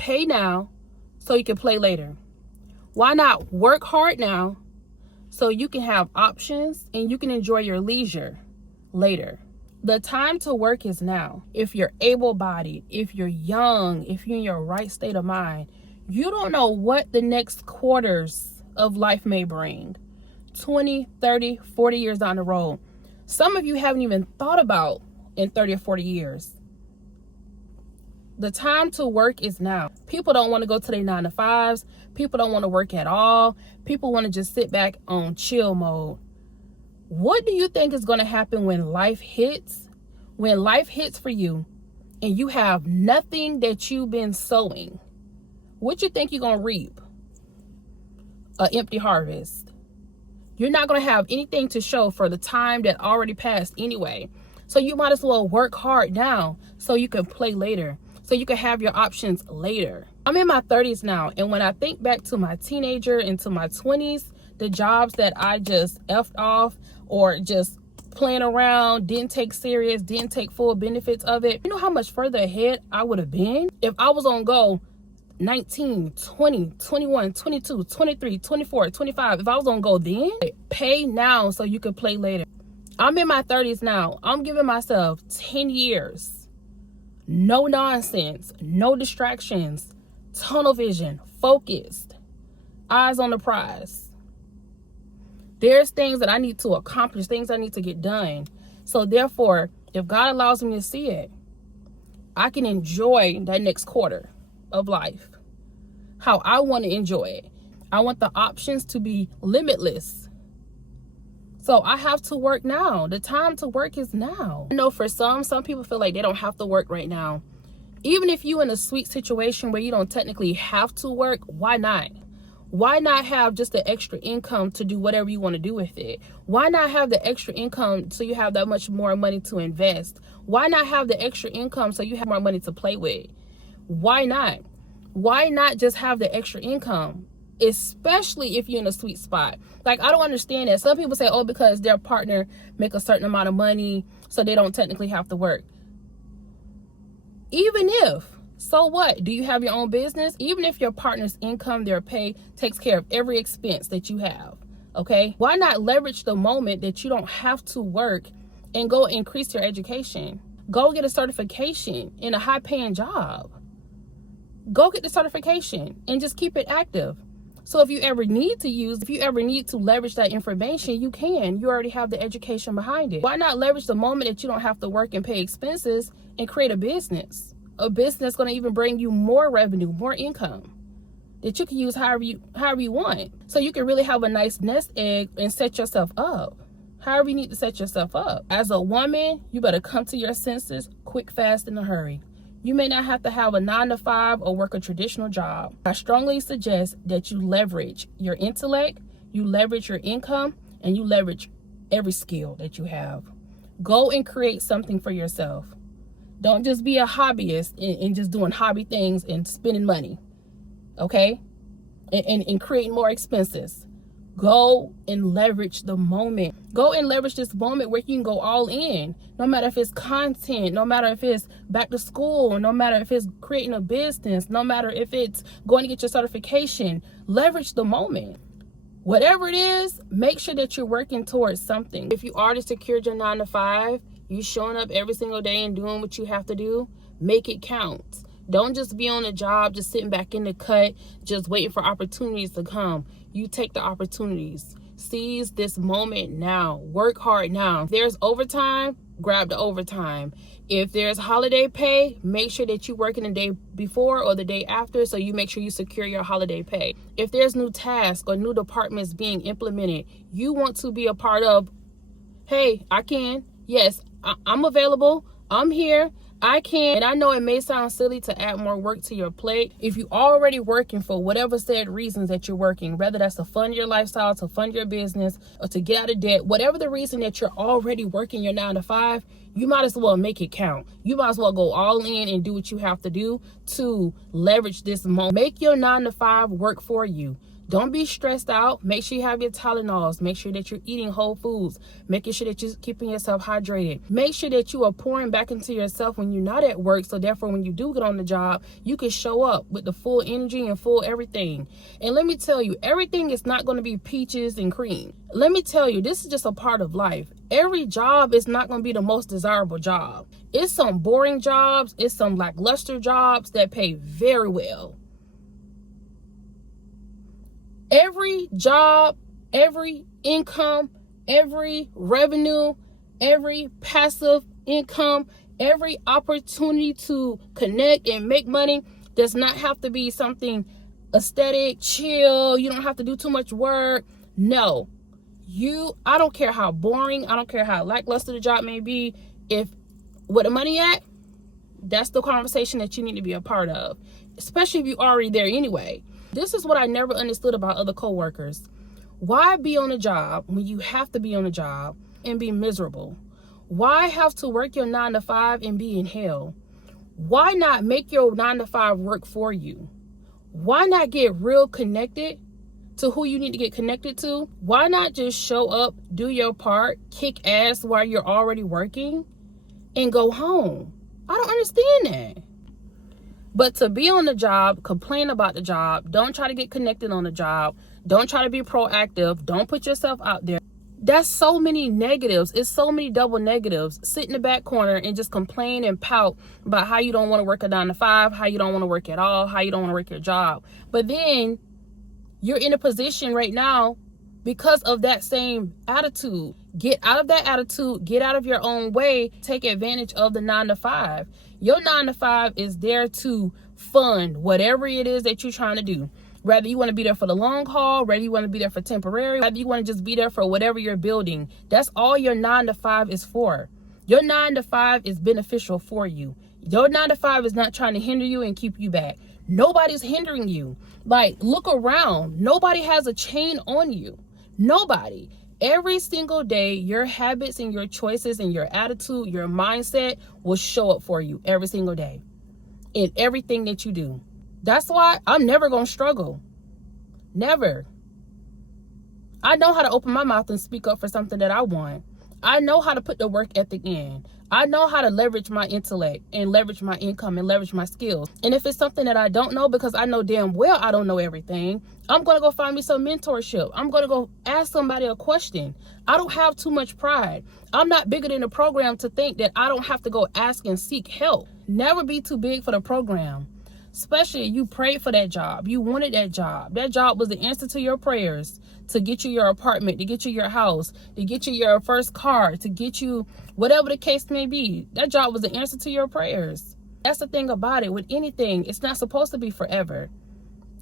pay now so you can play later? Why not work hard now so you can have options and you can enjoy your leisure later? The time to work is now. If you're able-bodied, if you're young, if you're in your right state of mind, you don't know what the next quarters of life may bring. 20, 30, 40 years down the road. Some of you haven't even thought about in 30 or 40 years. The time to work is now. People don't want to go to their 9 to 5s. People don't want to work at all. People want to just sit back on chill mode. What do you think is going to happen when life hits? When life hits for you and you have nothing that you've been sowing, what you think you're going to reap? An empty harvest. You're not going to have anything to show for the time that already passed anyway. So you might as well work hard now so you can play later, so you can have your options later. I'm in my 30s now, and when I think back to my teenager and to my 20s, the jobs that I just effed off or just playing around, didn't take serious, didn't take full benefits of it, you know how much further ahead I would have been if I was on go 19, 20, 21, 22, 23, 24, 25. If I was on go then, pay now so you can play later. I'm in my 30s now. I'm giving myself 10 years. No nonsense, no distractions, tunnel vision, focused, eyes on the prize. There's things that I need to accomplish, things I need to get done. So therefore, if God allows me to see it, I can enjoy that next quarter of life how I want to enjoy it. I want the options to be limitless. So I have to work now. The time to work is now. I know for some people feel like they don't have to work right now. Even if you're in a sweet situation where you don't technically have to work, why not? Why not have just the extra income to do whatever you want to do with it? Why not have the extra income so you have that much more money to invest? Why not have the extra income so you have more money to play with? Why not? Why not just have the extra income? Especially if you're in a sweet spot. Like, I don't understand that. Some people say, oh, because their partner make a certain amount of money, so they don't technically have to work. Even if, so what? Do you have your own business? Even if your partner's income, their pay, takes care of every expense that you have, okay? Why not leverage the moment that you don't have to work and go increase your education? Go get a certification in a high-paying job. Go get the certification and just keep it active. So if you ever need to leverage that information, you can. You already have the education behind it. Why not leverage the moment that you don't have to work and pay expenses and create a business? A business that's going to even bring you more revenue, more income that you can use however you want. So you can really have a nice nest egg and set yourself up. However you need to set yourself up. As a woman, you better come to your senses quick, fast, in a hurry. You may not have to have a 9 to 5 or work a traditional job. I strongly suggest that you leverage your intellect, you leverage your income, and you leverage every skill that you have. Go and create something for yourself. Don't just be a hobbyist and just doing hobby things and spending money, okay? And creating more expenses. Go and leverage the moment. Go and leverage this moment where you can go all in. No matter if it's content, no matter if it's back to school, no matter if it's creating a business, no matter if it's going to get your certification. Leverage the moment. Whatever it is, make sure that you're working towards something. If you already secured your 9 to 5, you showing up every single day and doing what you have to do, make it count. Don't just be on a job, just sitting back in the cut, just waiting for opportunities to come. You take the opportunities. Seize this moment now. Work hard now. If there's overtime, grab the overtime. If there's holiday pay, make sure that you're working the day before or the day after, so you make sure you secure your holiday pay. If there's new tasks or new departments being implemented, you want to be a part of, hey, I can. Yes, I'm available. I'm here. I can. And I know it may sound silly to add more work to your plate. If you're already working for whatever said reasons that you're working, whether that's to fund your lifestyle, to fund your business, or to get out of debt, whatever the reason that you're already working your 9 to 5, you might as well make it count. You might as well go all in and do what you have to do to leverage this moment. Make your 9 to 5 work for you. Don't be stressed out. Make sure you have your Tylenols. Make sure that you're eating whole foods. Making sure that you're keeping yourself hydrated. Make sure that you are pouring back into yourself when you're not at work. So therefore, when you do get on the job, you can show up with the full energy and full everything. And let me tell you, everything is not going to be peaches and cream. Let me tell you, this is just a part of life. Every job is not going to be the most desirable job. It's some boring jobs. It's some lackluster jobs that pay very well. Every job, every income, every revenue, every passive income, every opportunity to connect and make money does not have to be something aesthetic, chill. You don't have to do too much work. No. I don't care how boring, I don't care how lackluster the job may be. If where the money at, that's the conversation that you need to be a part of, especially if you're already there anyway. This is what I never understood about other coworkers. Why be on a job when you have to be on a job and be miserable? Why have to work your 9 to 5 and be in hell? Why not make your 9 to 5 work for you? Why not get real connected to who you need to get connected to? Why not just show up, do your part, kick ass while you're already working, and go home? I don't understand that. But to be on the job, complain about the job, don't try to get connected on the job, don't try to be proactive, don't put yourself out there. That's so many negatives. It's so many double negatives. Sit in the back corner and just complain and pout about how you don't want to work a 9 to 5, how you don't want to work at all, how you don't want to work your job. But then you're in a position right now because of that same attitude. Get out of that attitude, get out of your own way, take advantage of the 9 to 5. Your 9 to 5 is there to fund whatever it is that you're trying to do. Whether you want to be there for the long haul, whether you want to be there for temporary, whether you want to just be there for whatever you're building. That's all your 9 to 5 is for. Your 9 to 5 is beneficial for you. Your 9 to 5 is not trying to hinder you and keep you back. Nobody's hindering you. Like, look around. Nobody has a chain on you. Nobody. Every single day, your habits and your choices and your attitude, your mindset will show up for you every single day in everything that you do. That's why I'm never going to struggle. Never. I know how to open my mouth and speak up for something that I want. I know how to put the work ethic in. I know how to leverage my intellect and leverage my income and leverage my skills. And if it's something that I don't know, because I know damn well I don't know everything, I'm going to go find me some mentorship. I'm going to go ask somebody a question. I don't have too much pride. I'm not bigger than the program to think that I don't have to go ask and seek help. Never be too big for the program. Especially you prayed for that job. You wanted that job. That job was the answer to your prayers to get you your apartment, to get you your house, to get you your first car, to get you whatever the case may be. That job was the answer to your prayers. That's the thing about it. With anything, it's not supposed to be forever.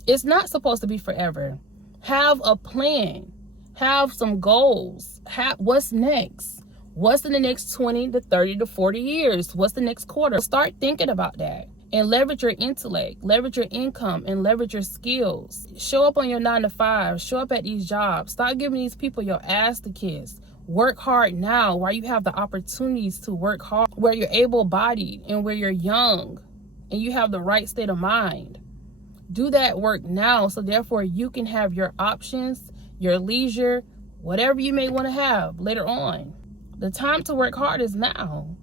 It's not supposed to be forever. Have a plan. Have some goals. What's next? What's in the next 20 to 30 to 40 years? What's the next quarter? Start thinking about that. And leverage your intellect, leverage your income, and leverage your skills. Show up on your 9 to 5. Show up at these jobs. Stop giving these people your ass to kiss. Work hard now while you have the opportunities to work hard, where you're able-bodied and where you're young and you have the right state of mind. Do that work now so therefore you can have your options, your leisure, whatever you may want to have later on. The time to work hard is now.